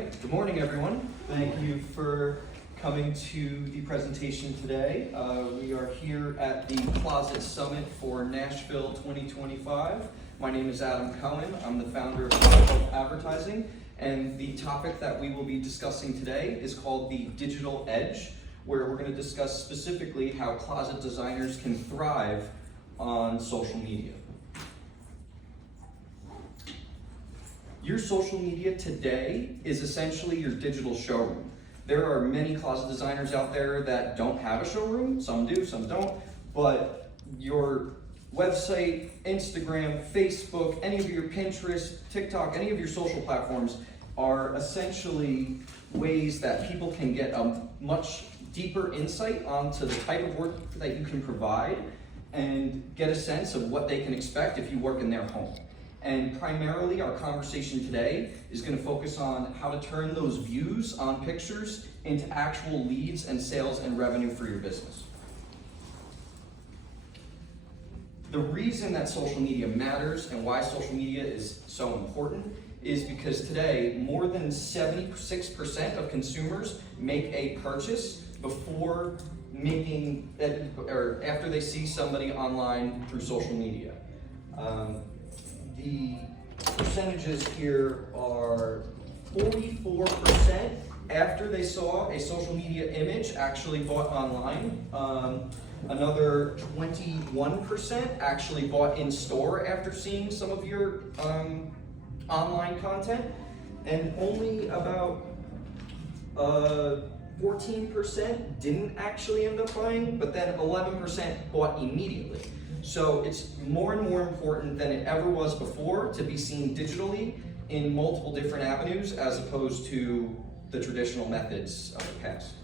right, good morning everyone. Thank you for coming to the presentation today. We are here at the Closet Summit for Nashville 2025. My name is Adam Cohen. I'm the founder of Nashville Advertising, and the topic that we will be discussing today is called the Digital Edge, where we're going to discuss specifically how closet designers can thrive on social media. Your social media today is essentially your digital showroom. There are many closet designers out there that don't have a showroom. Some do, some don't. But your website, Instagram, Facebook, any of your Pinterest, TikTok, any of your social platforms are essentially ways that people can get a much deeper insight onto the type of work that you can provide and get a sense of what they can expect if you work in their home. And primarily our conversation today is going to focus on how to turn those views on pictures into actual leads and sales and revenue for your business. The reason that social media matters and why social media is so important is because today more than 76% of consumers make a purchase before making it, or after they see somebody online through social media. The percentages here are 44% after they saw a social media image actually bought online. Another 21% actually bought in store after seeing some of your online content. And only about 14% didn't actually end up buying, but then 11% bought immediately. So it's more and more important than it ever was before to be seen digitally in multiple different avenues as opposed to the traditional methods of the past.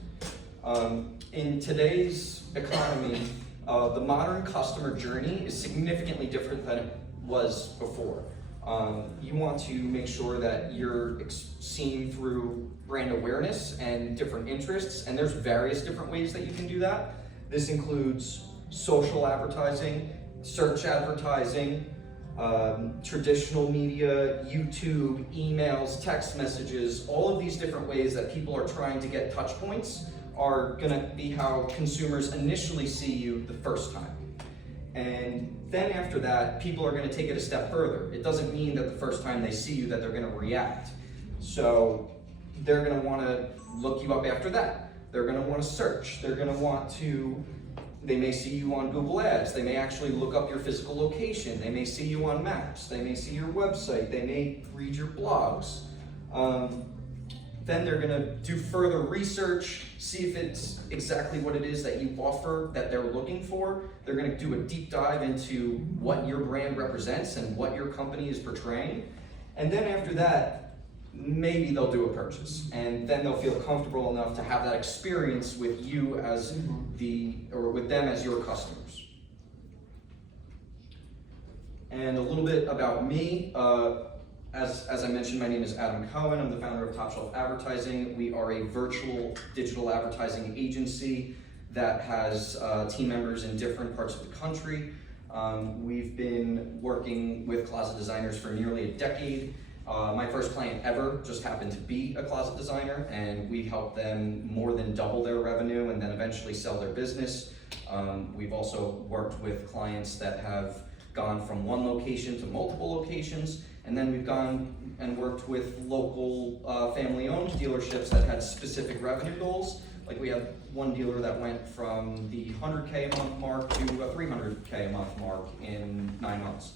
In today's economy, the modern customer journey is significantly different than it was before. You want to make sure that you're seen through brand awareness and different interests, and there's various different ways that you can do that. This includes social advertising, search advertising, traditional media, YouTube, emails, text messages. All of these different ways that people are trying to get touch points are gonna be how consumers initially see you the first time. And then after that, people are gonna take it a step further. It doesn't mean that the first time they see you that they're gonna react. So they're gonna wanna look you up after that. They're gonna wanna search. They're gonna want to, they may see you on Google Ads. They may actually look up your physical location. They may see you on maps. They may see your website. They may read your blogs. Then they're gonna do further research, see if it's exactly what it is that you offer that they're looking for. They're gonna do a deep dive into what your brand represents and what your company is portraying. And then after that, maybe they'll do a purchase, and then they'll feel comfortable enough to have that experience with you as with them as your customers. And a little bit about me. As I mentioned, my name is Adam Cohen. I'm the founder of Top Shelf Advertising. We are a virtual digital advertising agency that has team members in different parts of the country. We've been working with closet designers for nearly a decade. My first client ever just happened to be a closet designer, and we helped them more than double their revenue and then eventually sell their business. We've also worked with clients that have gone from one location to multiple locations, and then we've gone and worked with local family-owned dealerships that had specific revenue goals. Like we had one dealer that went from the 100K a month mark to a 300K a month mark in 9 months.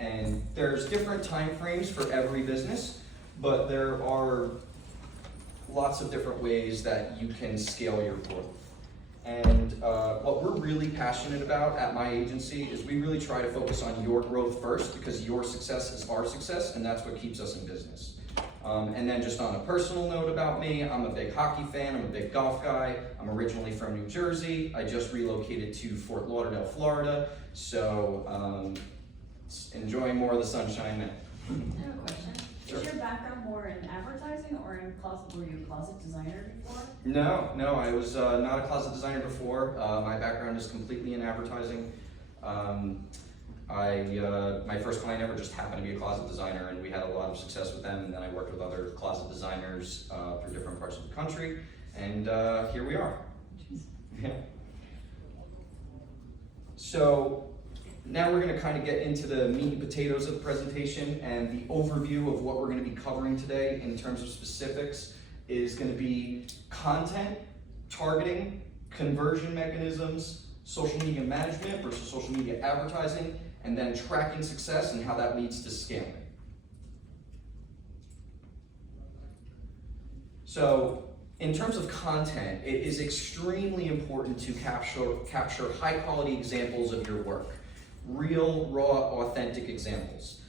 And there's different time frames for every business, but there are lots of different ways that you can scale your growth. And what we're really passionate about at my agency is we really try to focus on your growth first, because your success is our success, and that's what keeps us in business. And then just on a personal note about me, I'm a big hockey fan, I'm a big golf guy. I'm originally from New Jersey. I just relocated to Fort Lauderdale, Florida. So enjoying more of the sunshine now. I have a question. Sure. Is your background more in advertising or in closet? Were you a closet designer before? No, I was not a closet designer before. My background is completely in advertising. My first client ever just happened to be a closet designer, and we had a lot of success with them, and then I worked with other closet designers through different parts of the country, and here we are. Yeah. So now we're going to kind of get into the meat and potatoes of the presentation, and the overview of what we're going to be covering today in terms of specifics is going to be content, targeting, conversion mechanisms, social media management versus social media advertising, and then tracking success and how that leads to scaling. So in terms of content, it is extremely important to capture high quality examples of your work. Real, raw, authentic examples.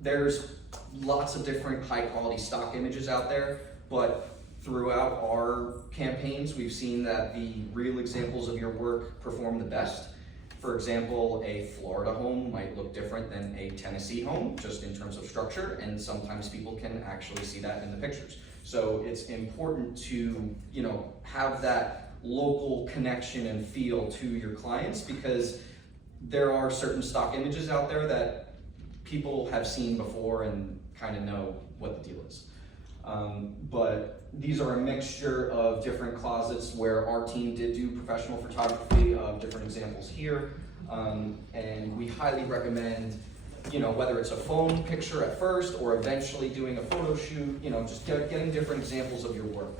There's lots of different high quality stock images out there, but throughout our campaigns, we've seen that the real examples of your work perform the best. For example, a Florida home might look different than a Tennessee home, just in terms of structure, and sometimes people can actually see that in the pictures. So it's important to, have that local connection and feel to your clients, because there are certain stock images out there that people have seen before and kind of know what the deal is. But these are a mixture of different closets where our team did do professional photography of different examples here. And we highly recommend, whether it's a phone picture at first or eventually doing a photo shoot, just getting different examples of your work.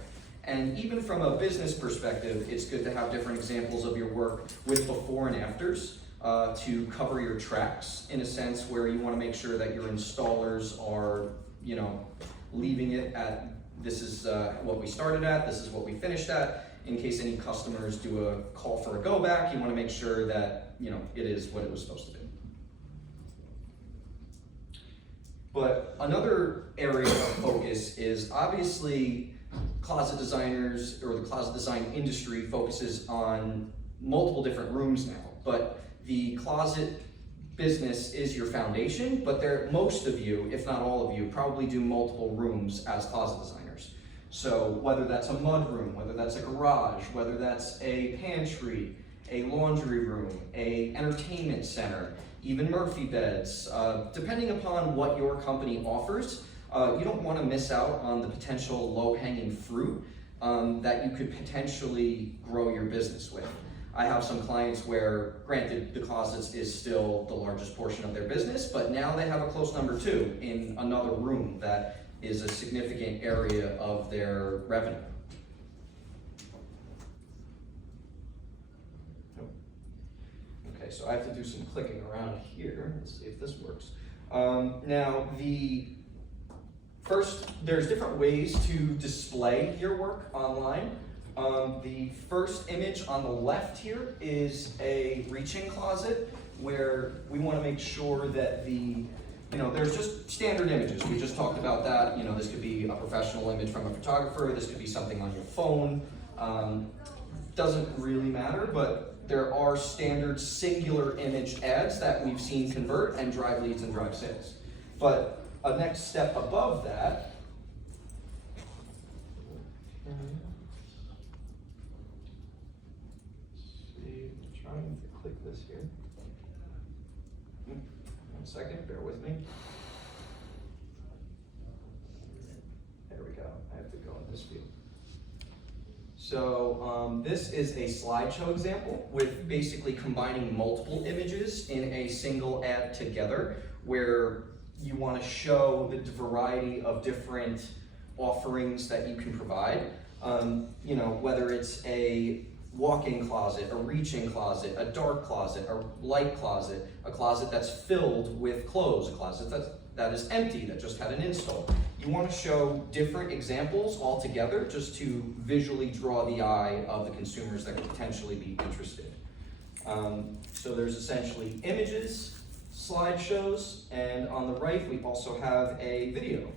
And even from a business perspective, it's good to have different examples of your work with before and afters to cover your tracks, in a sense where you want to make sure that your installers are, leaving it at, this is what we started at, this is what we finished at. In case any customers do a call for a go back, you want to make sure that, it is what it was supposed to be. But another area of focus is obviously closet designers, or the closet design industry focuses on multiple different rooms now, but the closet business is your foundation, but most of you, if not all of you, probably do multiple rooms as closet designers. So whether that's a mud room, whether that's a garage, whether that's a pantry, a laundry room, a entertainment center, even Murphy beds, depending upon what your company offers, you don't want to miss out on the potential low-hanging fruit that you could potentially grow your business with. I have some clients where, granted, the closets is still the largest portion of their business, but now they have a close number 2 in another room that is a significant area of their revenue. Okay, so I have to do some clicking around here. Let's see if this works. Now, there's different ways to display your work online. The first image on the left here is a reach-in closet, where we want to make sure that there's just standard images. We just talked about that. This could be a professional image from a photographer. This could be something on your phone. Doesn't really matter, but there are standard singular image ads that we've seen convert and drive leads and drive sales. But a next step above that, trying to click this here. 1 second, bear with me. There we go. I have to go in this view. So this is a slideshow example with basically combining multiple images in a single ad together, where you want to show the variety of different offerings that you can provide. Whether it's a walk-in closet, a reach-in closet, a dark closet, a light closet, a closet that's filled with clothes, a closet that is empty, that just had an install. You want to show different examples all together just to visually draw the eye of the consumers that could potentially be interested. So there's essentially images, slideshows, and on the right we also have a video.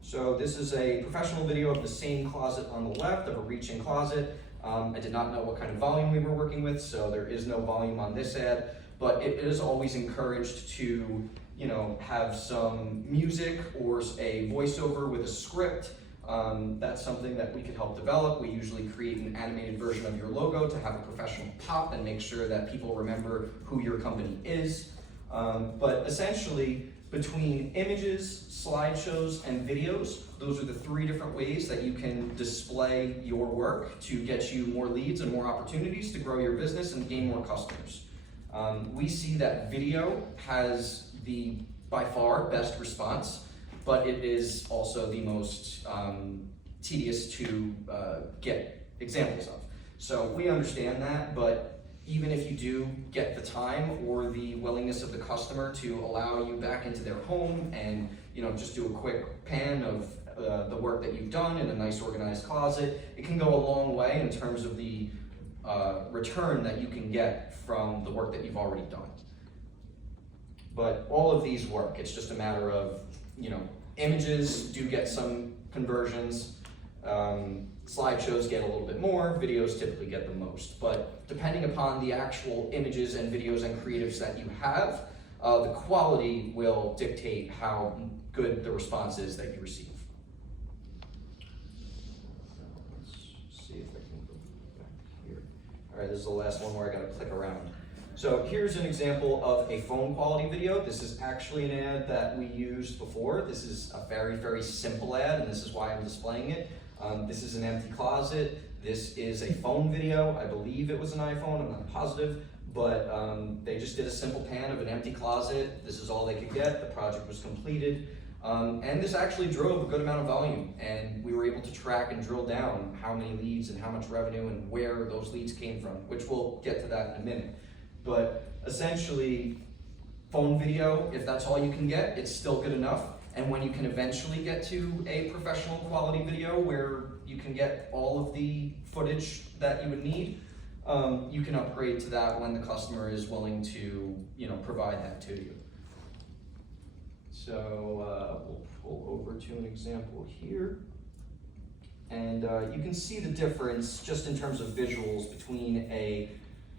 So this is a professional video of the same closet on the left, of a reach-in closet. I did not know what kind of volume we were working with, so there is no volume on this ad, but it is always encouraged to, have some music or a voiceover with a script. That's something that we could help develop. We usually create an animated version of your logo to have a professional pop and make sure that people remember who your company is. But essentially, between images, slideshows, and videos, those are the 3 different ways that you can display your work to get you more leads and more opportunities to grow your business and gain more customers. We see that video has the, by far, best response, but it is also the most tedious to get examples of. So we understand that, but even if you do get the time or the willingness of the customer to allow you back into their home and just do a quick pan of the work that you've done in a nice organized closet, it can go a long way in terms of the return that you can get from the work that you've already done. But all of these work, it's just a matter of, images do get some conversions, slideshows get a little bit more, videos typically get the most. But depending upon the actual images and videos and creatives that you have, the quality will dictate how good the response is that you receive. Let's see if I can go back here. All right, this is the last one where I gotta click around. So here's an example of a phone quality video. This is actually an ad that we used before. This is a very, very simple ad, and this is why I'm displaying it. This is an empty closet. This is a phone video. I believe it was an iPhone, I'm not positive, but they just did a simple pan of an empty closet. This is all they could get. The project was completed. And this actually drove a good amount of volume, and we were able to track and drill down how many leads and how much revenue and where those leads came from, which we'll get to that in a minute. But essentially, phone video, if that's all you can get, it's still good enough. And when you can eventually get to a professional quality video where you can get all of the footage that you would need, you can upgrade to that when the customer is willing to, provide that to you. So we'll pull over to an example here. And you can see the difference just in terms of visuals between a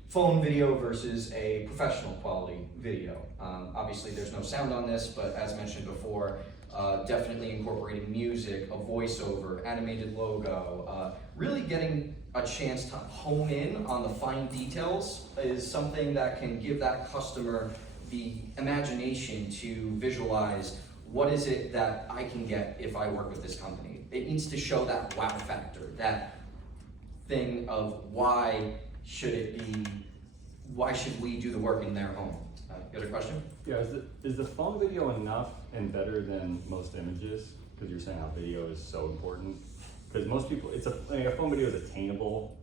phone video versus a professional quality video. Obviously there's no sound on this, but as mentioned before, definitely incorporating music, a voiceover, animated logo, really getting a chance to hone in on the fine details is something that can give that customer the imagination to visualize what is it that I can get if I work with this company. It needs to show that wow factor, that thing of why should we do the work in their home? You got a question? Yeah, is the phone video enough and better than most images? Because you're saying how video is so important. Because most people, a phone video is attainable,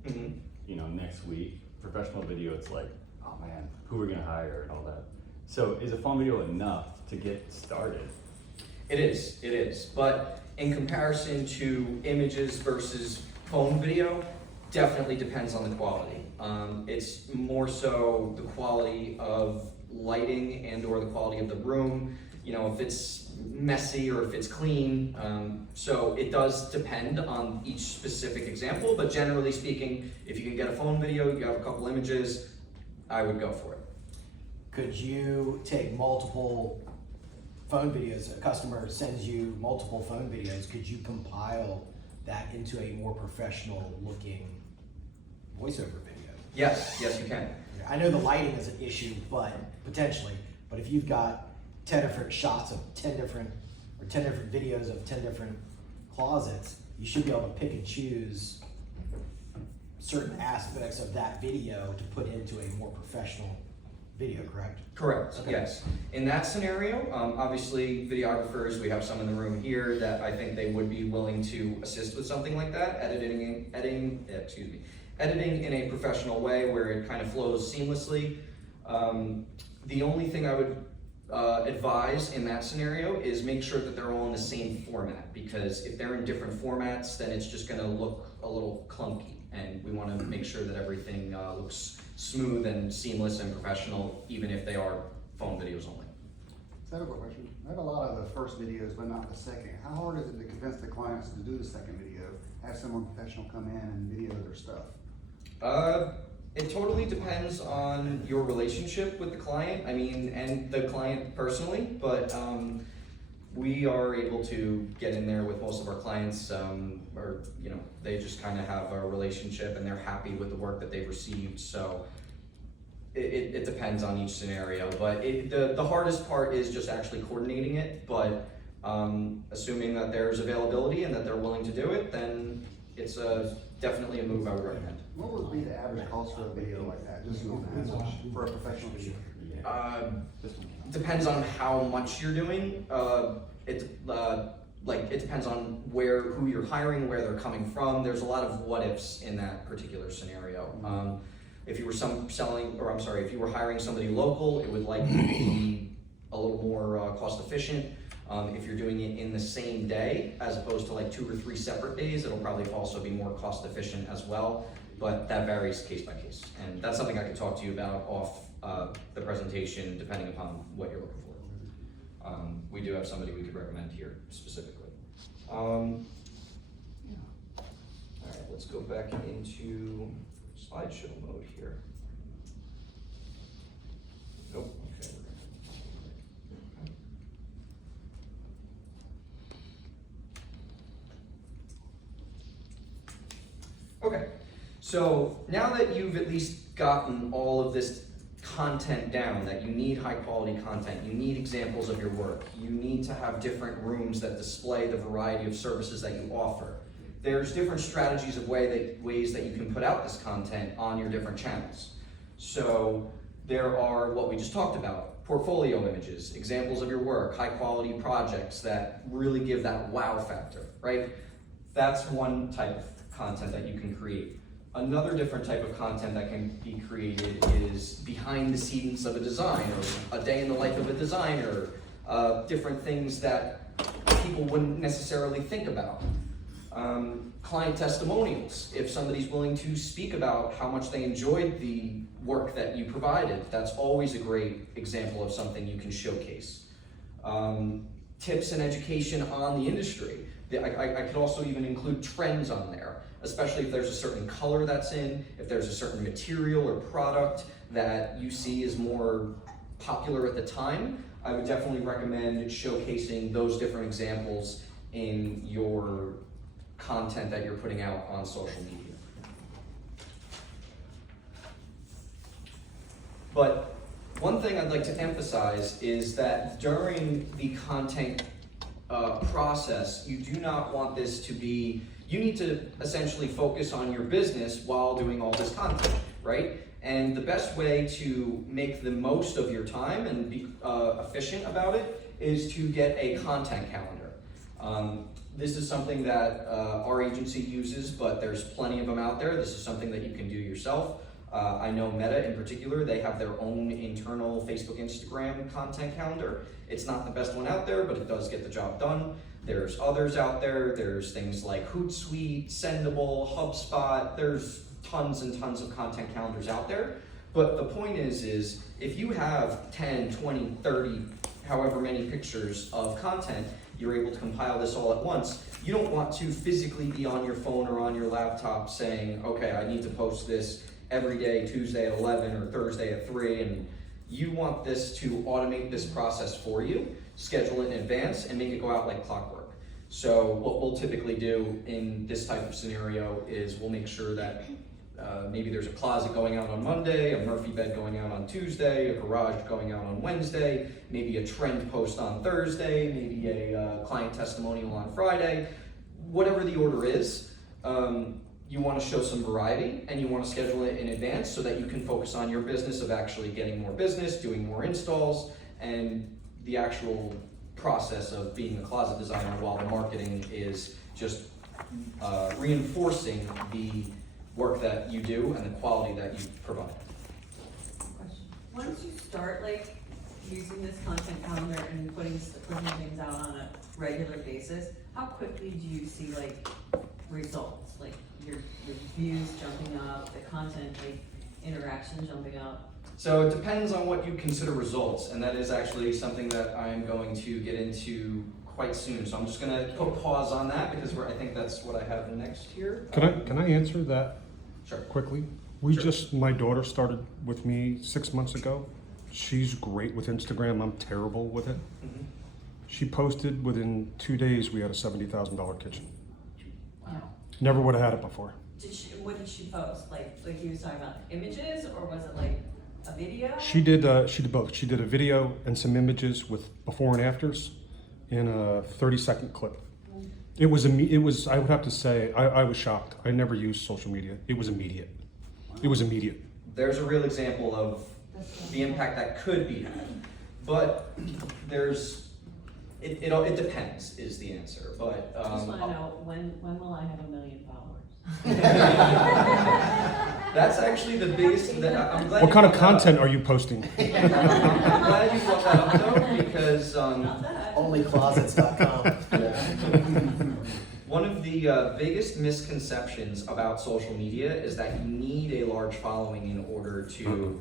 next week. Professional video, it's like, oh man, who are we gonna hire and all that. So is a phone video enough to get started? It is. But in comparison to images versus phone video, definitely depends on the quality. It's more so the quality of lighting and or the quality of the room, if it's messy or if it's clean. So it does depend on each specific example, but generally speaking, if you can get a phone video, you have a couple images, I would go for it. Could you take multiple phone videos? A customer sends you multiple phone videos. Could you compile that into a more professional looking voiceover video? Yes, you can. I know the lighting is an issue, but potentially, but if you've got 10 different shots of 10 different videos of 10 different closets, you should be able to pick and choose certain aspects of that video to put into a more professional video, correct? Correct, Okay. yes. In that scenario, obviously videographers, we have some in the room here that I think they would be willing to assist with something like that, editing in a professional way where it kind of flows seamlessly. The only thing I would advise in that scenario is make sure that they're all in the same format, because if they're in different formats, then it's just gonna look a little clunky, and we wanna make sure that everything looks smooth and seamless and professional, even if they are phone videos only. So I have a question. I have a lot of the first videos, but not the second. How hard is it to convince the clients to do the second video? Have someone professional come in and video their stuff? It totally depends on your relationship with the client, and the client personally, but we are able to get in there with most of our clients, or they just kind of have a relationship and they're happy with the work that they've received. So it depends on each scenario, but the hardest part is just actually coordinating it, but assuming that there's availability and that they're willing to do it, then it's definitely a move I would recommend. What would be the average cost for a video like that, just for a professional video? Depends on how much you're doing. It depends on who you're hiring, where they're coming from. There's a lot of what ifs in that particular scenario. If you were if you were hiring somebody local, it would likely be a little more cost efficient. If you're doing it in the same day, as opposed to like 2 or 3 separate days, it'll probably also be more cost efficient as well. But that varies case by case, and that's something I could talk to you about off the presentation, depending upon what you're looking for. We do have somebody we could recommend here specifically. All right, let's go back into slideshow mode here. Nope. Okay, so now that you've at least gotten all of this content down, that you need high quality content, you need examples of your work, you need to have different rooms that display the variety of services that you offer. There's different strategies of ways that you can put out this content on your different channels. So there are what we just talked about, portfolio images, examples of your work, high quality projects that really give that wow factor, right? That's one type of content that you can create. Another different type of content that can be created is behind the scenes of a design, or a day in the life of a designer, different things that people wouldn't necessarily think about. Client testimonials, if somebody's willing to speak about how much they enjoyed the work that you provided, that's always a great example of something you can showcase. Tips and education on the industry. I could also even include trends on there, especially if there's a certain color that's in, if there's a certain material or product that you see is more popular at the time. I would definitely recommend showcasing those different examples in your content that you're putting out on social media. But one thing I'd like to emphasize is that during the content process, you do not want this to be, you need to essentially focus on your business while doing all this content, right? And the best way to make the most of your time and be efficient about it is to get a content calendar. This is something that our agency uses, but there's plenty of them out there. This is something that you can do yourself. I know Meta in particular, they have their own internal Facebook, Instagram content calendar. It's not the best one out there, but it does get the job done. There's others out there. There's things like Hootsuite, Sendable, HubSpot. There's tons and tons of content calendars out there. But the point is if you have 10, 20, 30, however many pictures of content, you're able to compile this all at once. You don't want to physically be on your phone or on your laptop saying, okay, I need to post this every day, Tuesday at 11 or Thursday at 3, and you want this to automate this process for you, schedule it in advance, and make it go out like clockwork. So what we'll typically do in this type of scenario is we'll make sure that maybe there's a closet going out on Monday, a Murphy bed going out on Tuesday, a garage going out on Wednesday, maybe a trend post on Thursday, maybe a client testimonial on Friday. Whatever the order is, you want to show some variety and you want to schedule it in advance so that you can focus on your business of actually getting more business, doing more installs, and the actual process of being a closet designer while the marketing is just reinforcing the work that you do and the quality that you provide. Question. Once you start using this content calendar and putting things out on a regular basis, how quickly do you see results? Your views jumping up, the content interaction jumping up? So it depends on what you consider results, and that is actually something that I'm going to get into quite soon. So I'm just going to put pause on that because I think that's what I have next here. Can I answer that Sure. quickly? Sure. My daughter started with me 6 months ago. She's great with Instagram. I'm terrible with it. Mm-hmm. She posted within 2 days we had a $70,000 kitchen. Wow. Never would have had it before. What did she post? Like he was talking about images, or was it A video? She did both. She did a video and some images with before and afters in a 30-second clip. It was, I would have to say, I was shocked. I never used social media. It was immediate. It was immediate. There's a real example of the impact that could be had. But it depends is the answer. But I just wanna know, when will I have 1 million followers? that's actually the biggest, I'm glad What you kind of brought that up. content are you posting? I'm glad you brought that up though, because Not that. Onlyclosets.com. one of the biggest misconceptions about social media is that you need a large following in order to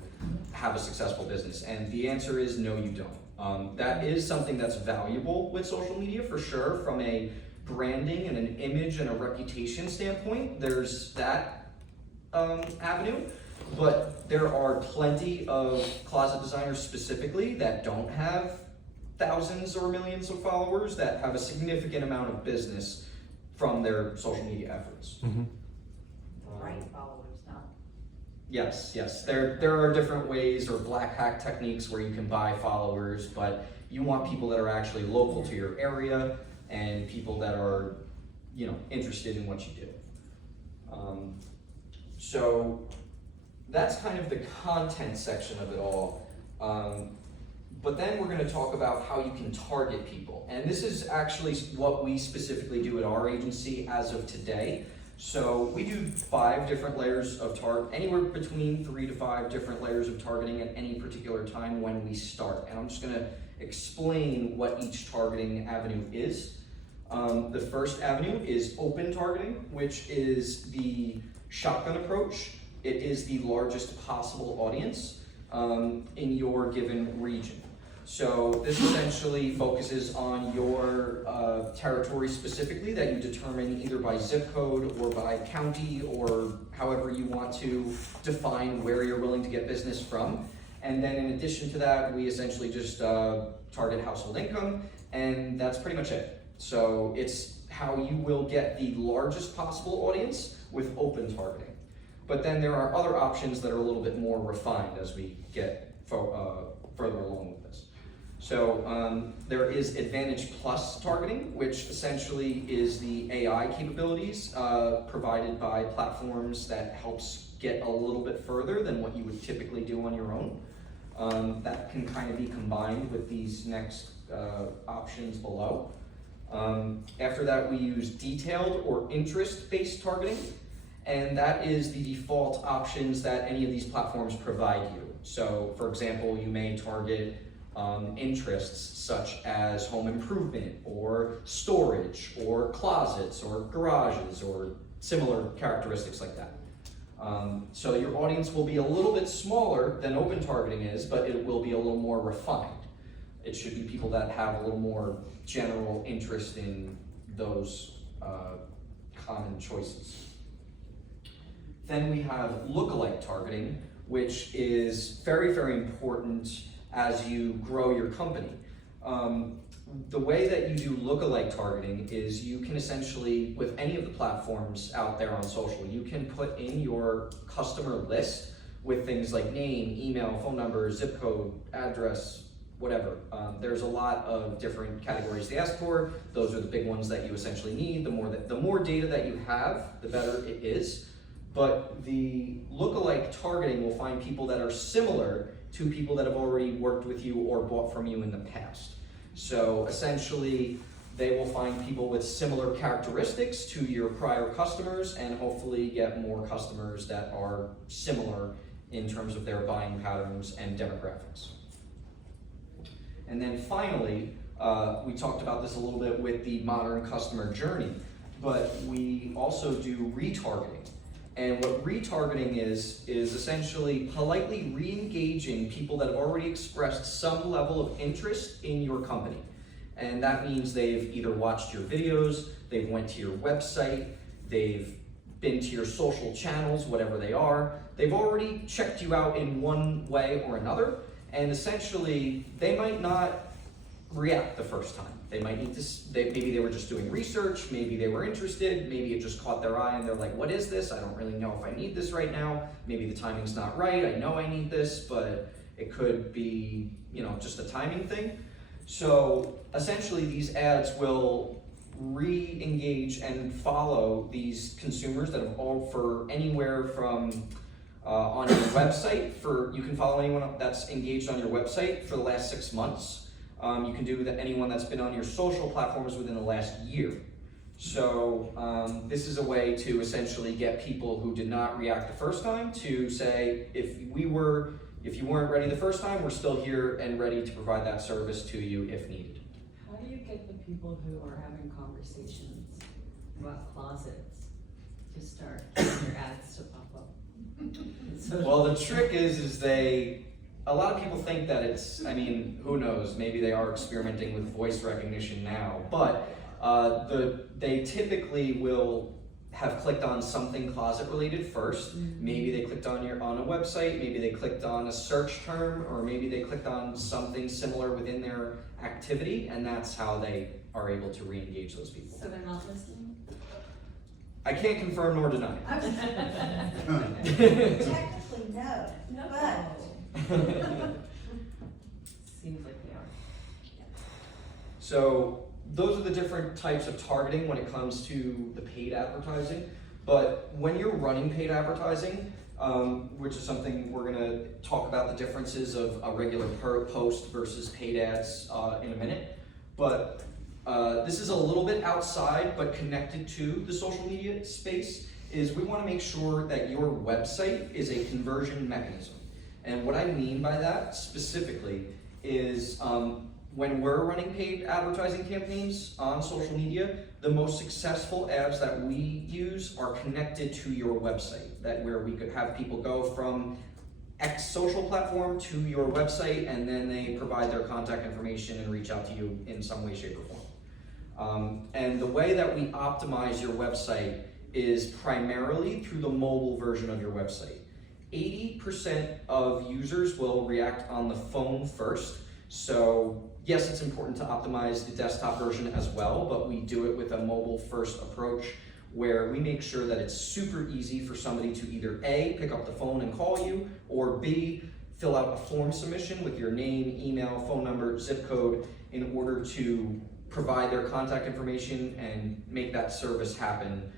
have a successful business. And the answer is no, you don't. That is something that's valuable with social media for sure, from a branding and an image and a reputation standpoint. There's that avenue. But there are plenty of closet designers specifically that don't have thousands or millions of followers that have a significant amount of business from their social media efforts. Right followers now. Yes, there are different ways or black hat techniques where you can buy followers, but you want people that are actually local to your area and people that are, interested in what you do. So that's kind of the content section of it all. But then we're going to talk about how you can target people. And this is actually what we specifically do at our agency as of today. So we do 5 different layers of anywhere between 3 to 5 different layers of targeting at any particular time when we start. And I'm just going to explain what each targeting avenue is. The first avenue is open targeting, which is the shotgun approach. It is the largest possible audience in your given region. So this essentially focuses on your territory specifically that you determine either by zip code or by county or however you want to define where you're willing to get business from. And then in addition to that, we essentially just target household income, and that's pretty much it. So it's how you will get the largest possible audience with open targeting. But then there are other options that are a little bit more refined as we get further along with this. So there is Advantage Plus targeting, which essentially is the AI capabilities provided by platforms that helps get a little bit further than what you would typically do on your own. That can kind of be combined with these next options below. After that, we use detailed or interest-based targeting, and that is the default options that any of these platforms provide you. So, for example, you may target interests such as home improvement or storage or closets or garages or similar characteristics like that. So your audience will be a little bit smaller than open targeting is, but it will be a little more refined. It should be people that have a little more general interest in those common choices. Then we have lookalike targeting, which is very, very important as you grow your company. The way that you do lookalike targeting is you can essentially, with any of the platforms out there on social, you can put in your customer list with things like name, email, phone number, zip code, address, whatever. There's a lot of different categories they ask for. Those are the big ones that you essentially need. The more data that you have, the better it is. But the lookalike targeting will find people that are similar to people that have already worked with you or bought from you in the past. So essentially, they will find people with similar characteristics to your prior customers and hopefully get more customers that are similar in terms of their buying patterns and demographics. And then finally, we talked about this a little bit with the modern customer journey, but we also do retargeting. And what retargeting is essentially politely re-engaging people that have already expressed some level of interest in your company. And that means they've either watched your videos, they've went to your website, they've been to your social channels, whatever they are. They've already checked you out in one way or another, and essentially they might not react the first time. They might need to, maybe they were just doing research, maybe they were interested, maybe it just caught their eye and they're like, what is this? I don't really know if I need this right now. Maybe the timing's not right, I know I need this, but it could be, you know, just a timing thing. So essentially these ads will re-engage and follow these consumers that have all for anywhere from on your website, you can follow anyone that's engaged on your website for the last 6 months. You can do that anyone that's been on your social platforms within the last year. So this is a way to essentially get people who did not react the first time to say, if you weren't ready the first time, we're still here and ready to provide that service to you if needed. How do you get the people who are having conversations about closets to start getting your ads to pop up? Well, the trick is a lot of people think that it's, I mean, who knows, maybe they are experimenting with voice recognition now, but they typically will have clicked on something closet related first. Maybe they clicked on a website, maybe they clicked on a search term, or maybe they clicked on something similar within their activity, and that's how they are able to re-engage those people. So they're not listening? I can't confirm nor deny. Technically, no, but Seems like they are. So those are the different types of targeting when it comes to the paid advertising. But when you're running paid advertising, which is something we're gonna talk about the differences of a regular post versus paid ads in a minute. But this is a little bit outside but connected to the social media space, is we wanna make sure that your website is a conversion mechanism. And what I mean by that specifically is when we're running paid advertising campaigns on social media, the most successful ads that we use are connected to your website, where we could have people go from X social platform to your website, and then they provide their contact information and reach out to you in some way, shape, or form. And the way that we optimize your website is primarily through the mobile version of your website. 80% of users will react on the phone first. So yes, it's important to optimize the desktop version as well, but we do it with a mobile first approach where we make sure that it's super easy for somebody to either A, pick up the phone and call you, or B, fill out a form submission with your name, email, phone number, zip code in order to provide their contact information and make that service happen,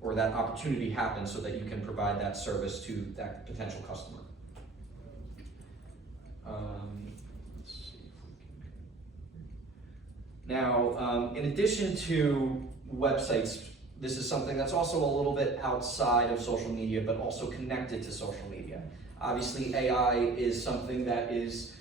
or that opportunity happen so that you can provide that service to that potential customer. Let's see if we can... Now, in addition to websites, this is something that's also a little bit outside of social media, but also connected to social media. Obviously, AI is something that is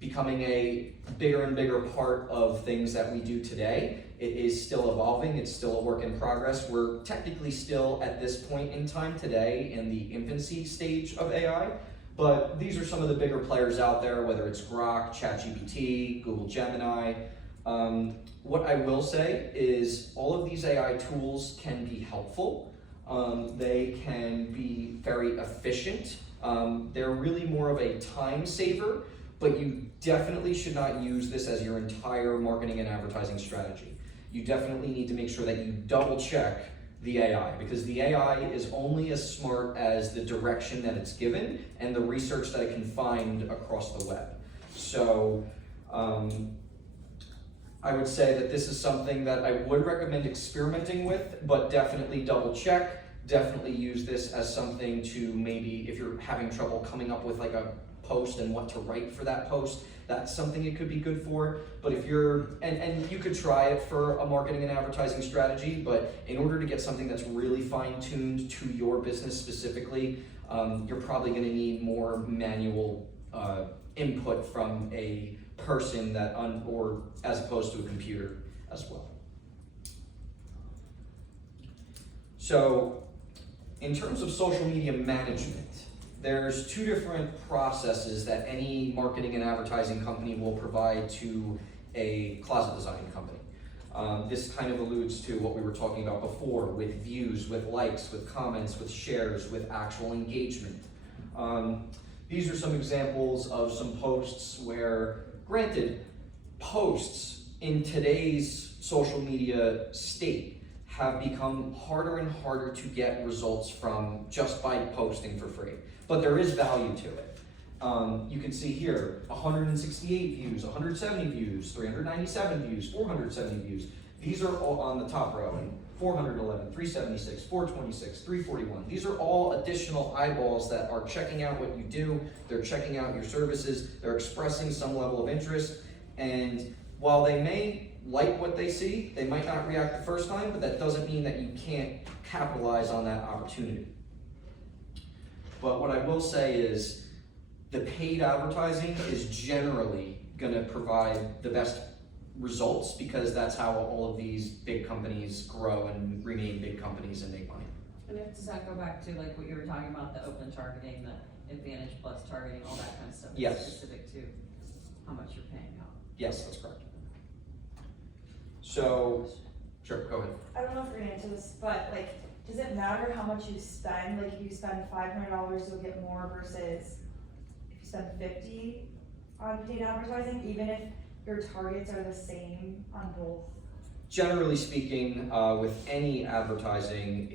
becoming a bigger and bigger part of things that we do today. It is still evolving, it's still a work in progress. We're technically still at this point in time today in the infancy stage of AI, but these are some of the bigger players out there, whether it's Grok, ChatGPT, Google Gemini. What I will say is all of these AI tools can be helpful. They can be very efficient. They're really more of a time saver, but you definitely should not use this as your entire marketing and advertising strategy. You definitely need to make sure that you double check the AI, because the AI is only as smart as the direction that it's given and the research that it can find across the web. So I would say that this is something that I would recommend experimenting with, but definitely double check. Definitely use this as something to maybe, if you're having trouble coming up with like a post and what to write for that post, that's something it could be good for. But if you're, and you could try it for a marketing and advertising strategy, but in order to get something that's really fine-tuned to your business specifically, you're probably gonna need more manual input from a person or as opposed to a computer as well. So in terms of social media management, there's two different processes that any marketing and advertising company will provide to a closet design company. This kind of alludes to what we were talking about before with views, with likes, with comments, with shares, with actual engagement. These are some examples of some posts where, granted, posts in today's social media state have become harder and harder to get results from just by posting for free. But there is value to it. You can see here, 168 views, 170 views, 397 views, 470 views. These are all on the top row, and 411, 376, 426, 341. These are all additional eyeballs that are checking out what you do, they're checking out your services, they're expressing some level of interest, and while they may like what they see, they might not react the first time, but that doesn't mean that you can't capitalize on that opportunity. But what I will say is, the paid advertising is generally gonna provide the best results because that's how all of these big companies grow and remain big companies and make money. And if, does that go back to like what you were talking about, the open targeting, the Advantage Plus targeting, all that kind of stuff? Yes. It's specific to how much you're paying out. Yes, that's correct. So, sure, go ahead. I don't know if you're gonna answer this, but like, does it matter how much you spend? Like, if you spend $500, you'll get more versus if you spend $50 on paid advertising, even if your targets are the same on both? Generally speaking, with any advertising,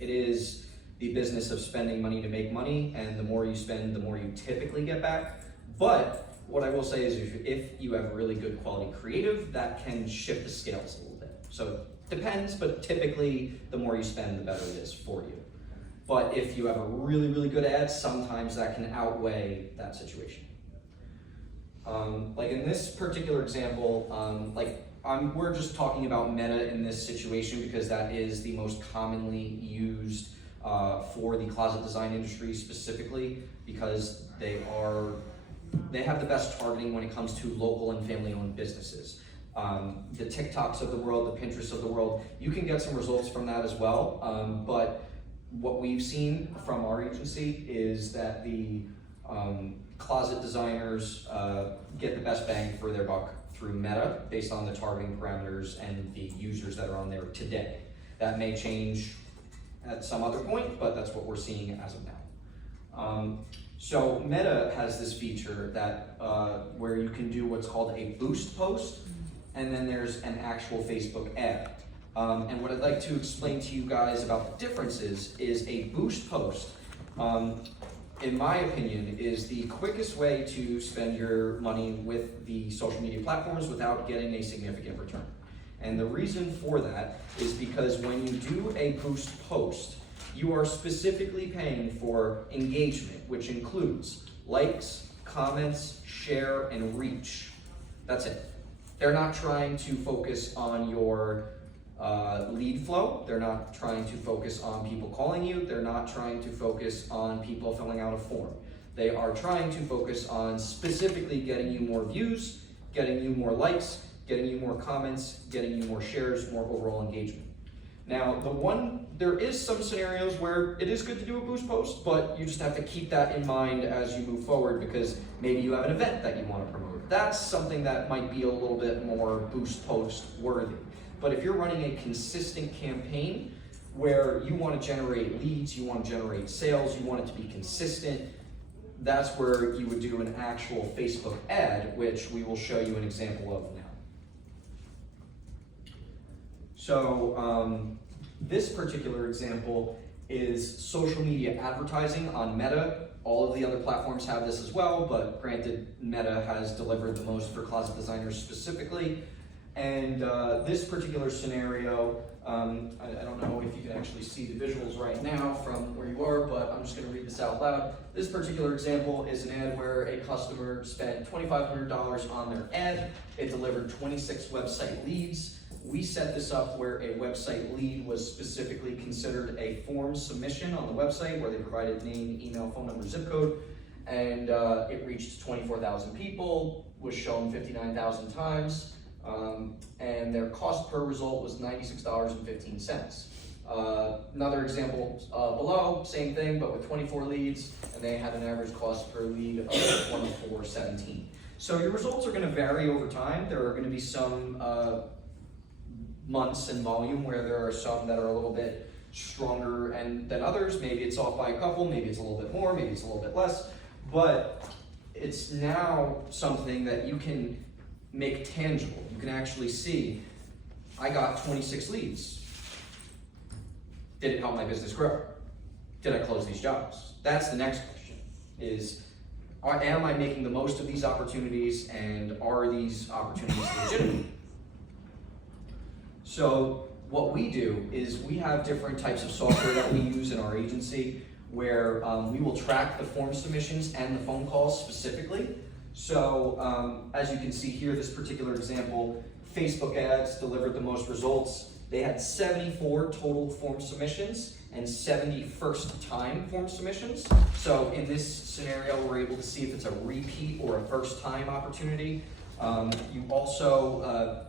it is the business of spending money to make money, and the more you spend, the more you typically get back. But what I will say is if you have really good quality creative, that can shift the scales a little bit. So it depends, but typically the more you spend, the better it is for you. But if you have a really, really good ad, sometimes that can outweigh that situation. Like in this particular example, we're just talking about Meta in this situation because that is the most commonly used for the closet design industry specifically, because they have the best targeting when it comes to local and family-owned businesses. The TikToks of the world, the Pinterests of the world, you can get some results from that as well, but what we've seen from our agency is that the closet designers get the best bang for their buck through Meta based on the targeting parameters and the users that are on there today. That may change at some other point, but that's what we're seeing as of now. So Meta has this feature that where you can do what's called a boost post, and then there's an actual Facebook ad. And what I'd like to explain to you guys about the differences is a boost post, in my opinion, is the quickest way to spend your money with the social media platforms without getting a significant return. And the reason for that is because when you do a boost post, you are specifically paying for engagement, which includes likes, comments, share, and reach. That's it. They're not trying to focus on your lead flow. They're not trying to focus on people calling you. They're not trying to focus on people filling out a form. They are trying to focus on specifically getting you more views, getting you more likes, getting you more comments, getting you more shares, more overall engagement. Now, there is some scenarios where it is good to do a boost post, but you just have to keep that in mind as you move forward because maybe you have an event that you want to promote. That's something that might be a little bit more boost post worthy. But if you're running a consistent campaign where you want to generate leads, you want to generate sales, you want it to be consistent, that's where you would do an actual Facebook ad, which we will show you an example of now. So this particular example is social media advertising on Meta. All of the other platforms have this as well, but granted, Meta has delivered the most for closet designers specifically. And this particular scenario, I don't know if you can actually see the visuals right now from where you are, but I'm just going to read this out loud. This particular example is an ad where a customer spent $2,500 on their ad. It delivered 26 website leads. We set this up where a website lead was specifically considered a form submission on the website where they provided name, email, phone number, zip code, and it reached 24,000 people, was shown 59,000 times. And their cost per result was $96.15. Another example below, same thing, but with 24 leads, and they had an average cost per lead of $24.17. So your results are going to vary over time. There are going to be some months and volume where there are some that are a little bit stronger than others. Maybe it's off by a couple, maybe it's a little bit more, maybe it's a little bit less, but it's now something that you can make tangible. You can actually see, I got 26 leads. Did it help my business grow? Did I close these jobs? That's the next question, is am I making the most of these opportunities, and are these opportunities legitimate? So what we do is we have different types of software that we use in our agency where we will track the form submissions and the phone calls specifically. So as you can see here, this particular example, Facebook ads delivered the most results. They had 74 total form submissions and 70 first-time form submissions. So in this scenario, we're able to see if it's a repeat or a first-time opportunity. You also,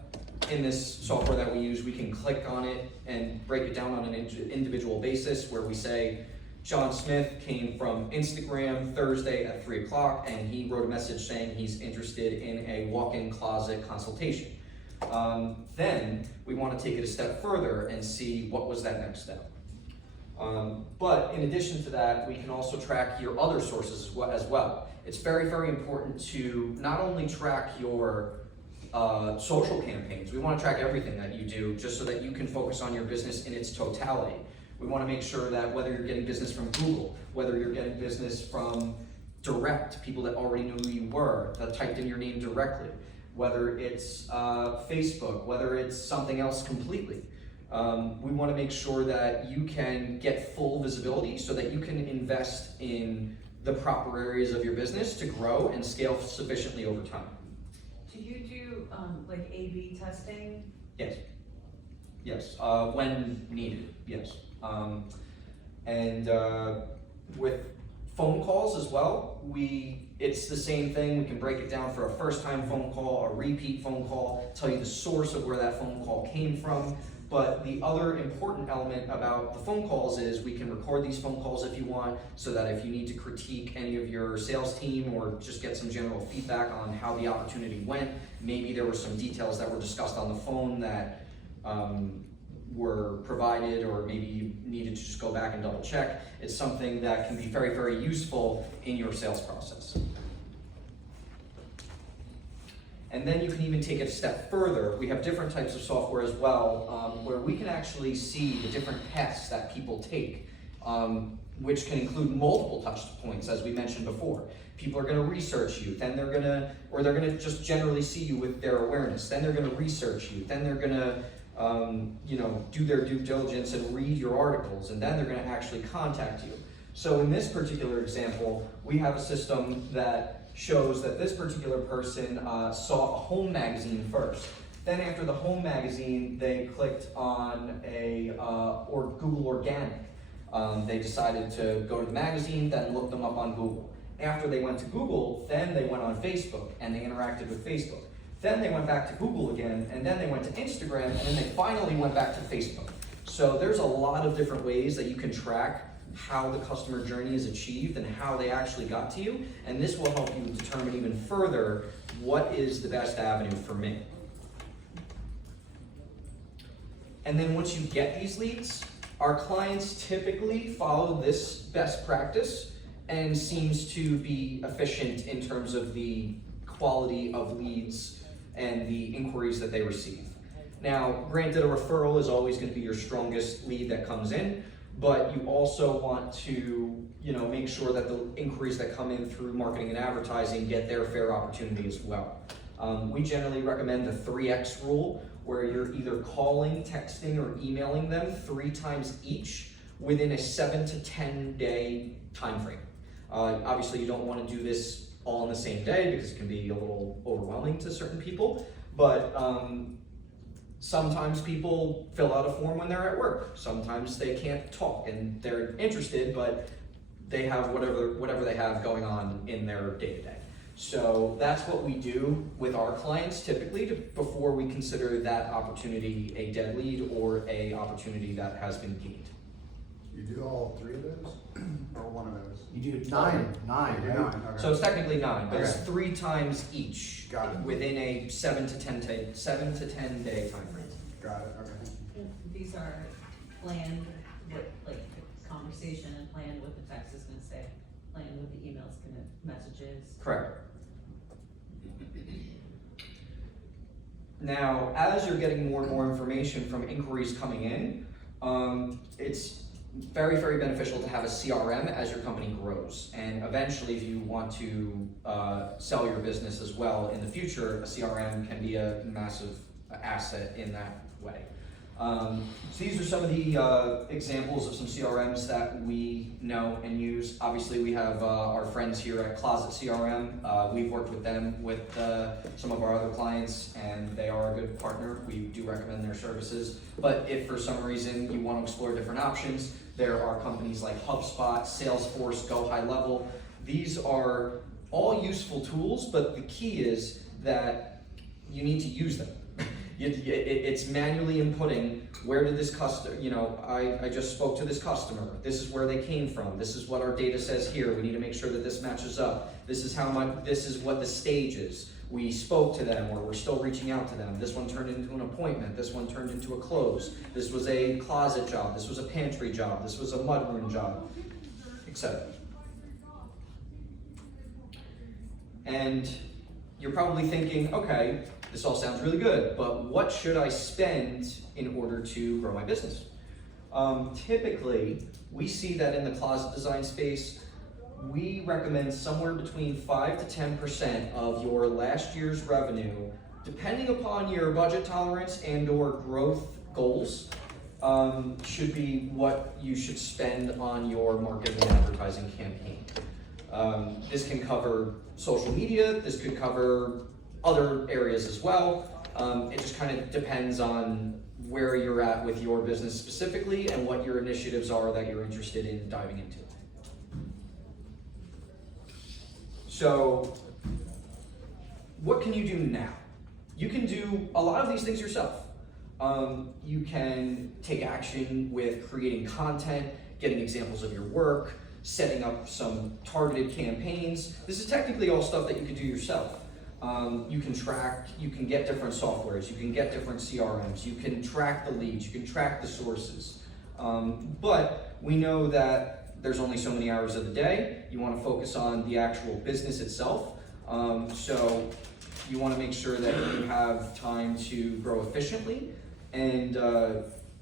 in this software that we use, we can click on it and break it down on an individual basis where we say, John Smith came from Instagram Thursday at 3 o'clock, and he wrote a message saying he's interested in a walk-in closet consultation. Then we want to take it a step further and see what was that next step. But in addition to that, we can also track your other sources as well. It's very, very important to not only track your social campaigns. We want to track everything that you do just so that you can focus on your business in its totality. We want to make sure that whether you're getting business from Google, whether you're getting business from direct, people that already knew who you were, that typed in your name directly, whether it's Facebook, whether it's something else completely. We want to make sure that you can get full visibility so that you can invest in the proper areas of your business to grow and scale sufficiently over time. Do you do like A/B testing? Yes. Yes, when needed, yes. With phone calls as well, it's the same thing. We can break it down for a first-time phone call, a repeat phone call, tell you the source of where that phone call came from. But the other important element about the phone calls is we can record these phone calls if you want, so that if you need to critique any of your sales team or just get some general feedback on how the opportunity went, maybe there were some details that were discussed on the phone that were provided, or maybe you needed to just go back and double check. It's something that can be very, very useful in your sales process. And then you can even take it a step further. We have different types of software as well, where we can actually see the different paths that people take, which can include multiple touch points, as we mentioned before. People are going to research you, then they're going to just generally see you with their awareness. Then they're going to research you, then they're going to do their due diligence and read your articles, and then they're going to actually contact you. So in this particular example, we have a system that shows that this particular person saw a home magazine first. Then after the home magazine, they clicked on or Google Organic. They decided to go to the magazine, then looked them up on Google. After they went to Google, then they went on Facebook and they interacted with Facebook. Then they went back to Google again, and then they went to Instagram, and then they finally went back to Facebook. So there's a lot of different ways that you can track how the customer journey is achieved and how they actually got to you, and this will help you determine even further what is the best avenue for me. And then once you get these leads, our clients typically follow this best practice and seems to be efficient in terms of the quality of leads and the inquiries that they receive. Now, granted, a referral is always going to be your strongest lead that comes in, but you also want to, make sure that the inquiries that come in through marketing and advertising get their fair opportunity as well. We generally recommend the 3X rule, where you're either calling, texting, or emailing them 3 times each within a 7 to 10 day time frame. Obviously, you don't want to do this all in the same day because it can be a little overwhelming to certain people, but sometimes people fill out a form when they're at work. Sometimes they can't talk and they're interested, but they have whatever they have going on in their day-to-day. So that's what we do with our clients typically before we consider that opportunity a dead lead or a opportunity that has been gained. You do all 3 of those, or one of those? You do nine, You do right? 9, okay. So it's technically 9, but it's Okay. 3 times each. Got it. Within a 7 to 10 day time frame. Got it, okay. These are planned with, like, the conversation and planned what the text is gonna say, planned what the email's gonna, messages. Correct. Now, as you're getting more and more information from inquiries coming in, it's very, very beneficial to have a CRM as your company grows. And eventually, if you want to sell your business as well in the future, a CRM can be a massive asset in that way. So these are some of the examples of some CRMs that we know and use. Obviously, we have our friends here at Closet CRM. We've worked with them with some of our other clients, and they are a good partner. We do recommend their services. But if for some reason you want to explore different options, there are companies like HubSpot, Salesforce, Go High Level. These are all useful tools, but the key is that you need to use them. It's manually inputting, where did this customer, I just spoke to this customer, this is where they came from, this is what our data says here, we need to make sure that this matches up, this is what the stage is, we spoke to them or we're still reaching out to them, this one turned into an appointment, this one turned into a close, this was a closet job, this was a pantry job, this was a mudroom job, etc. And you're probably thinking, okay, this all sounds really good, but what should I spend in order to grow my business? Typically, we see that in the closet design space, we recommend somewhere between 5 to 10% of your last year's revenue, depending upon your budget tolerance and or growth goals, should be what you should spend on your marketing and advertising campaign. This can cover social media, this could cover other areas as well. It just kind of depends on where you're at with your business specifically and what your initiatives are that you're interested in diving into. So, what can you do now? You can do a lot of these things yourself. You can take action with creating content, getting examples of your work, setting up some targeted campaigns. This is technically all stuff that you can do yourself. You can track, you can get different softwares, you can get different CRMs, you can track the leads, you can track the sources. But we know that there's only so many hours of the day. You want to focus on the actual business itself. So you want to make sure that you have time to grow efficiently and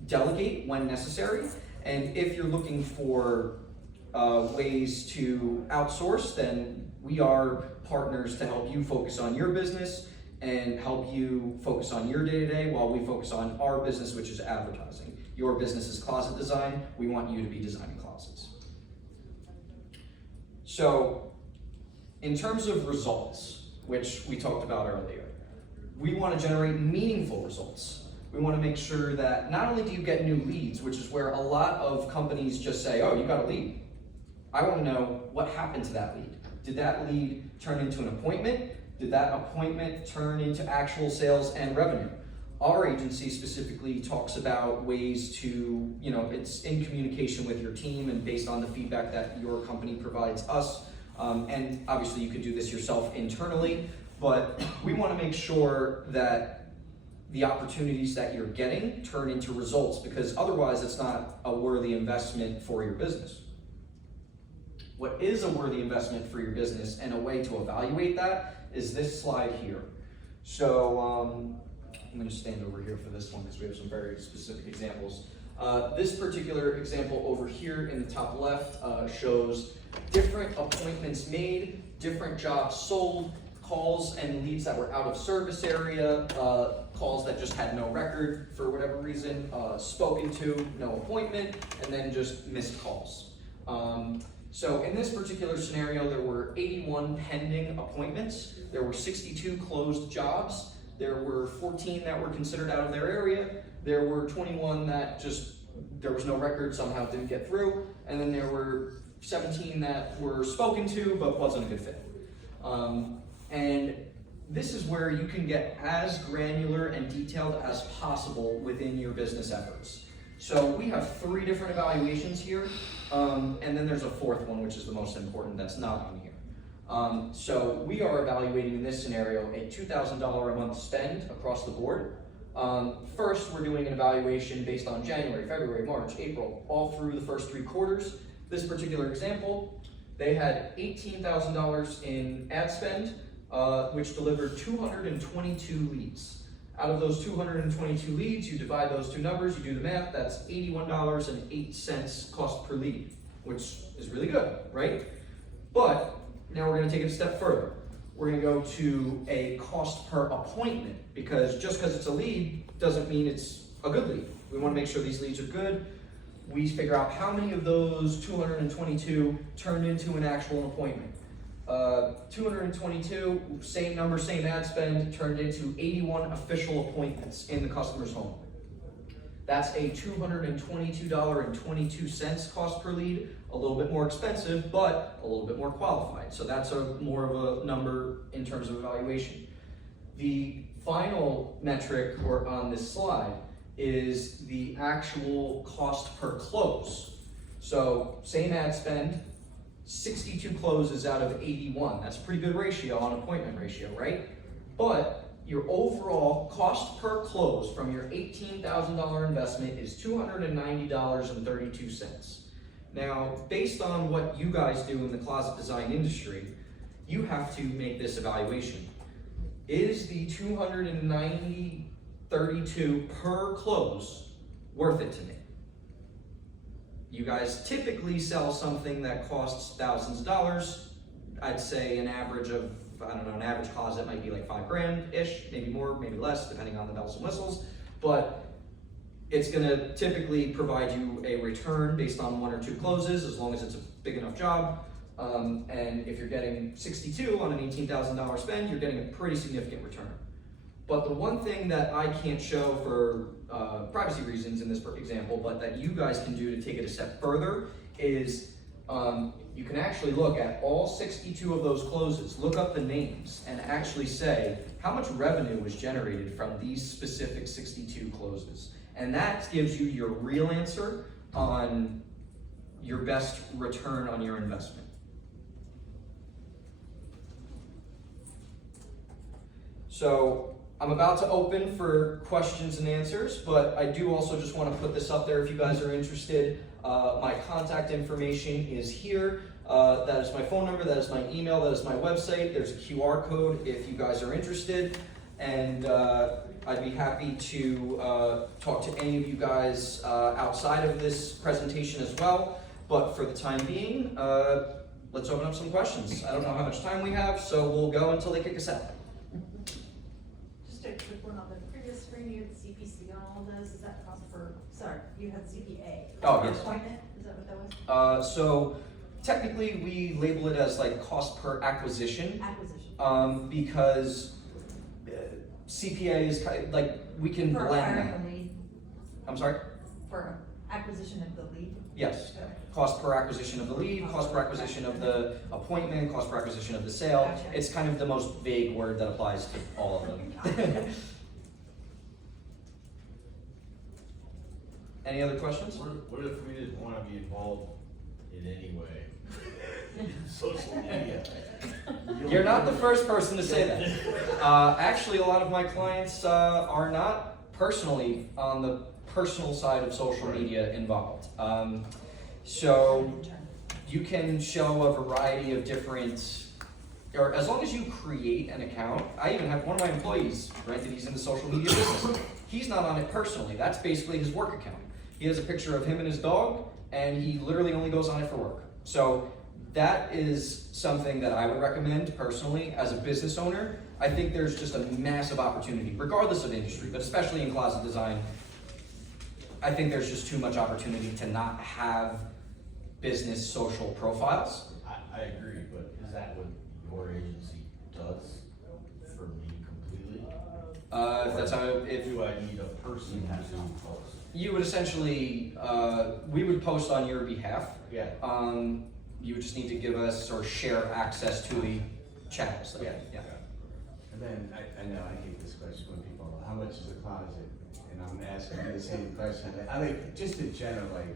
delegate when necessary. And if you're looking for ways to outsource, then we are partners to help you focus on your business and help you focus on your day-to-day while we focus on our business, which is advertising. Your business is closet design. We want you to be designing closets. So, in terms of results, which we talked about earlier, we want to generate meaningful results. We want to make sure that not only do you get new leads, which is where a lot of companies just say, oh, you got a lead. I want to know what happened to that lead. Did that lead turn into an appointment? Did that appointment turn into actual sales and revenue? Our agency specifically talks about ways to, it's in communication with your team and based on the feedback that your company provides us. And obviously you could do this yourself internally, but we want to make sure that the opportunities that you're getting turn into results, because otherwise it's not a worthy investment for your business. What is a worthy investment for your business and a way to evaluate that is this slide here. So I'm going to stand over here for this one because we have some very specific examples. This particular example over here in the top left shows different appointments made, different jobs sold, calls and leads that were out of service area, calls that just had no record for whatever reason, spoken to, no appointment, and then just missed calls. So in this particular scenario, there were 81 pending appointments, there were 62 closed jobs, there were 14 that were considered out of their area, there were 21 that there was no record, somehow didn't get through, and then there were 17 that were spoken to but wasn't a good fit. And this is where you can get as granular and detailed as possible within your business efforts. So we have 3 different evaluations here, and then there's a 4th one, which is the most important, that's not on here. So we are evaluating in this scenario a $2,000 a month spend across the board. First, we're doing an evaluation based on January, February, March, April, all through the first 3 quarters. This particular example, they had $18,000 in ad spend, which delivered 222 leads. Out of those 222 leads, you divide those two numbers, you do the math, that's $81.08 cost per lead, which is really good, right? But now we're gonna take it a step further. We're gonna go to a cost per appointment, because just because it's a lead doesn't mean it's a good lead. We wanna make sure these leads are good. We figure out how many of those 222 turned into an actual appointment. 222, same number, same ad spend, turned into 81 official appointments in the customer's home. That's a $222.22 cost per lead, a little bit more expensive, but a little bit more qualified. So that's more of a number in terms of evaluation. The final metric on this slide is the actual cost per close. So same ad spend, 62 closes out of 81. That's a pretty good ratio on appointment ratio, right? But your overall cost per close from your $18,000 investment is $290.32. Now, based on what you guys do in the closet design industry, you have to make this evaluation. Is the $290.32 per close worth it to me? You guys typically sell something that costs thousands of dollars. I'd say an average of, I don't know, an average closet might be like $5 grand-ish, maybe more, maybe less, depending on the bells and whistles. But it's gonna typically provide you a return based on 1 or 2 closes, as long as it's a big enough job. And if you're getting 62 on an $18,000 spend, you're getting a pretty significant return. But the one thing that I can't show for privacy reasons in this example, but that you guys can do to take it a step further is you can actually look at all 62 of those closes, look up the names, and actually say how much revenue was generated from these specific 62 closes. And that gives you your real answer on your best return on your investment. So I'm about to open for questions and answers, but I do also just want to put this up there if you guys are interested. My contact information is here. That is my phone number, that is my email, that is my website. There's a QR code if you guys are interested. And I'd be happy to talk to any of you guys outside of this presentation as well. But for the time being, let's open up some questions. I don't know how much time we have, so we'll go until they kick us out. Just a quick one on the previous screen, you had CPC on all those, is that cost per, sorry, you had CPA. Oh, Per yes. appointment, is that what that was? So technically we label it as like cost per acquisition, Acquisition. because CPA is kind of, like, we can For blend acquiring that. a lead, I'm sorry? for acquisition of the lead? Yes. Okay. Cost per acquisition of the lead, cost per acquisition of the appointment, cost per acquisition of the sale. Gotcha. It's kind of the most vague word that applies to all of them. Any other questions? What if we didn't want to be involved in any way? Social media. You're not the first person to say that. Actually, a lot of my clients are not personally on the personal side of social media involved. So you can show a variety of different, or as long as you create an account. I even have one of my employees, right, that he's in the social media business. He's not on it personally. That's basically his work account. He has a picture of him and his dog, and he literally only goes on it for work. So that is something that I would recommend personally as a business owner. I think there's just a massive opportunity, regardless of industry, but especially in closet design. I think there's just too much opportunity to not have business social profiles. I agree, but is that what your agency does for me completely? If that's how, if Do I need a person to post? you would essentially, we would post on your behalf. Yeah. You would just need to give us or share access to the channels. Yeah. And then, I know I get this question when people, how much is a closet? And I'm asking the same question. I like, just in general, like,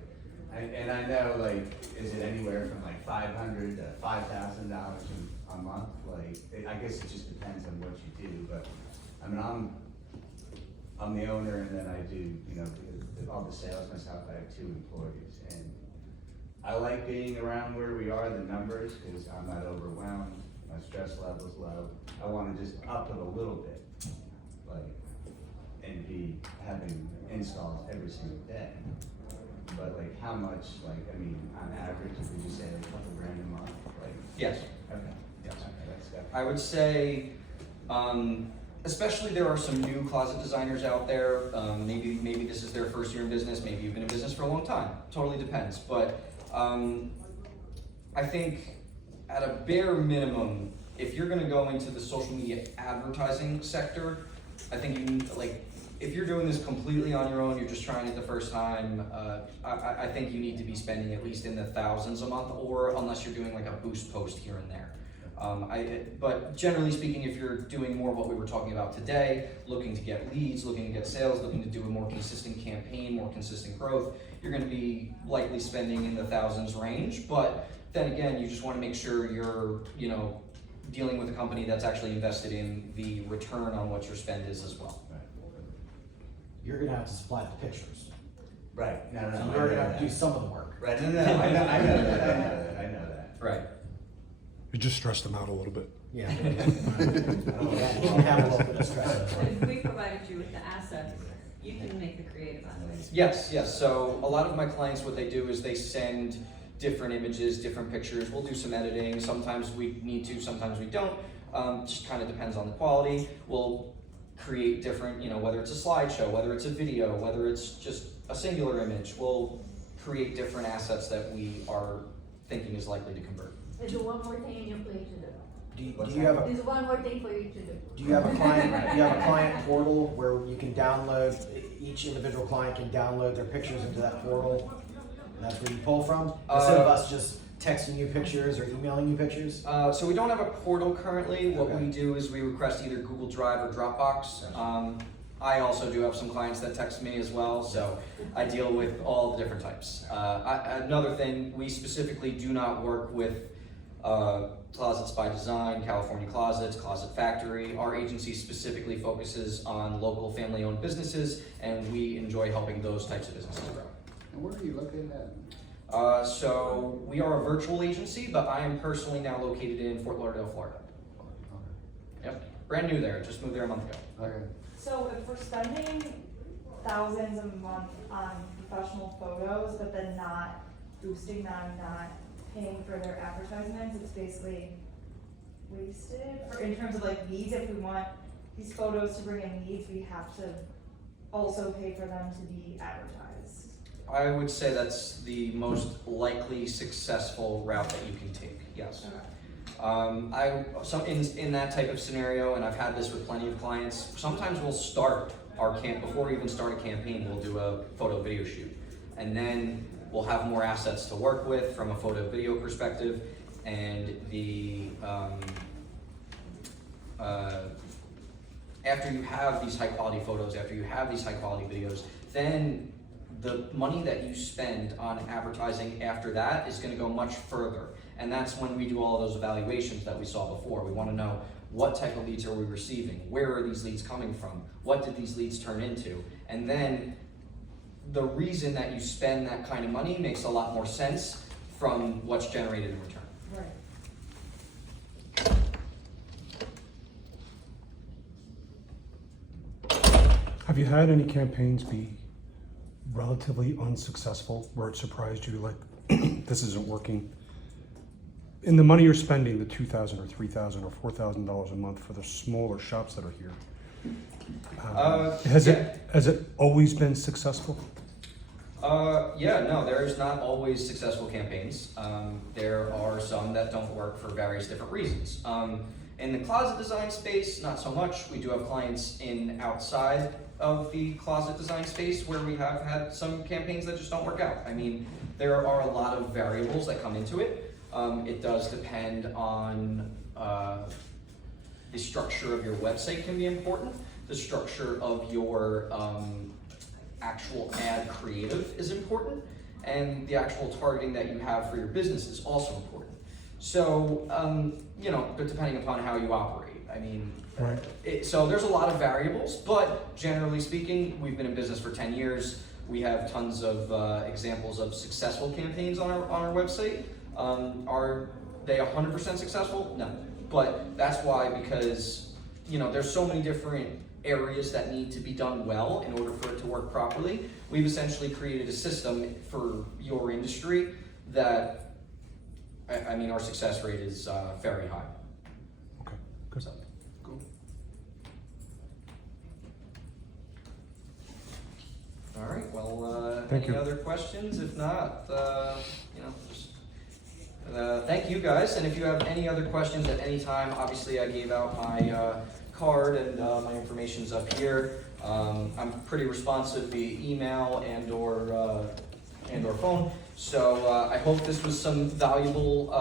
and I know, like, is it anywhere from like $500 to $5,000 a month? Like, I guess it just depends on what you do, but, I mean, I'm the owner, and then I do, you know, all the sales myself. I have 2 employees, and I like being around where we are, the numbers, because I'm not overwhelmed, my stress level's low. I want to just up it a little bit, like, and be having installs every single day. But like how much, like, I mean, on average, would you say like a couple grand a month, like? Yes. Okay. Yes. Okay, that's definitely. I would say, especially there are some new closet designers out there. Maybe this is their first year in business. Maybe you've been in business for a long time. Totally depends. But I think at a bare minimum, if you're going to go into the social media advertising sector, I think you need, like, if you're doing this completely on your own, you're just trying it the first time, I think you need to be spending at least in the thousands a month, or unless you're doing like a boost post here and there. But generally speaking, if you're doing more of what we were talking about today, looking to get leads, looking to get sales, looking to do a more consistent campaign, more consistent growth, you're going to be likely spending in the thousands range. But then again, you just want to make sure you're, you know, dealing with a company that's actually invested in the return on what your spend is as well. You're gonna have to supply the pictures. Right, no, So no, you're I gonna know have to do that. some of the work. Right, no, I know that. Right. You just stressed them out a little bit. Yeah. Yeah, you can have a little bit of stress. If we provided you with the assets, you can make the creative assets. Yes, yes. So a lot of my clients, what they do is they send different images, different pictures. We'll do some editing. Sometimes we need to, sometimes we don't. Just kind of depends on the quality. We'll create different, you know, whether it's a slideshow, whether it's a video, whether it's just a singular image. We'll create different assets that we are thinking is likely to convert. There's one more thing in your plate to do. Do you have a There's one more thing for you to do. Do you have a client portal where you can download, each individual client can download their pictures into that portal? And that's where you pull from? Instead of us just texting you pictures or emailing you pictures? So we don't have a portal currently. What we do is we request either Google Drive or Dropbox. I also do have some clients that text me as well, so I deal with all the different types. Another thing, we specifically do not work with Closets by Design, California Closets, Closet Factory. Our agency specifically focuses on local family-owned businesses, and we enjoy helping those types of businesses grow. And where are you located at? So we are a virtual agency, but I am personally now located in Fort Lauderdale, Florida. Yep, brand new there, just moved there a month ago. Okay. So if we're spending thousands a month on professional photos, but then not boosting them, not paying for their advertisements, it's basically wasted. Or in terms of like leads, if we want these photos to bring in leads, we have to also pay for them to be advertised. I would say that's the most likely successful route that you can take, yes. In that type of scenario, and I've had this with plenty of clients, sometimes we'll start our before we even start a campaign, we'll do a photo video shoot. And then we'll have more assets to work with from a photo video perspective, and after you have these high quality photos, after you have these high quality videos, then the money that you spend on advertising after that is going to go much further. And that's when we do all those evaluations that we saw before. We want to know what type of leads are we receiving? Where are these leads coming from? What did these leads turn into? And then the reason that you spend that kind of money makes a lot more sense from what's generated in return. Right. Have you had any campaigns be relatively unsuccessful where it surprised you, like, this isn't working? In the money you're spending, the $2,000 or $3,000 or $4,000 a month for the smaller shops that are here, has it always been successful? Yeah, no, there's not always successful campaigns. There are some that don't work for various different reasons. In the closet design space, not so much. We do have clients in outside of the closet design space where we have had some campaigns that just don't work out. I mean, there are a lot of variables that come into it. It does depend on the structure of your website can be important. The structure of your actual ad creative is important, and the actual targeting that you have for your business is also important. So, you know, but depending upon how you operate, I mean, Right. So there's a lot of variables, but generally speaking, we've been in business for 10 years. We have tons of examples of successful campaigns on our website. Are they 100% successful? No, but that's why, because, you know, there's so many different areas that need to be done well in order for it to work properly. We've essentially created a system for your industry that, I mean, our success rate is very high. Okay, good. So, cool. All right, well, Thank any you. other questions? If not, just, thank you guys. And if you have any other questions at any time, obviously I gave out my card and my information's up here. I'm pretty responsive via email and or phone. So I hope this was some valuable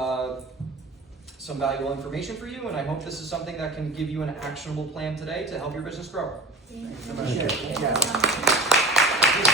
information for you, and I hope this is something that can give you an actionable plan today to help your business grow. Thank you. Yeah.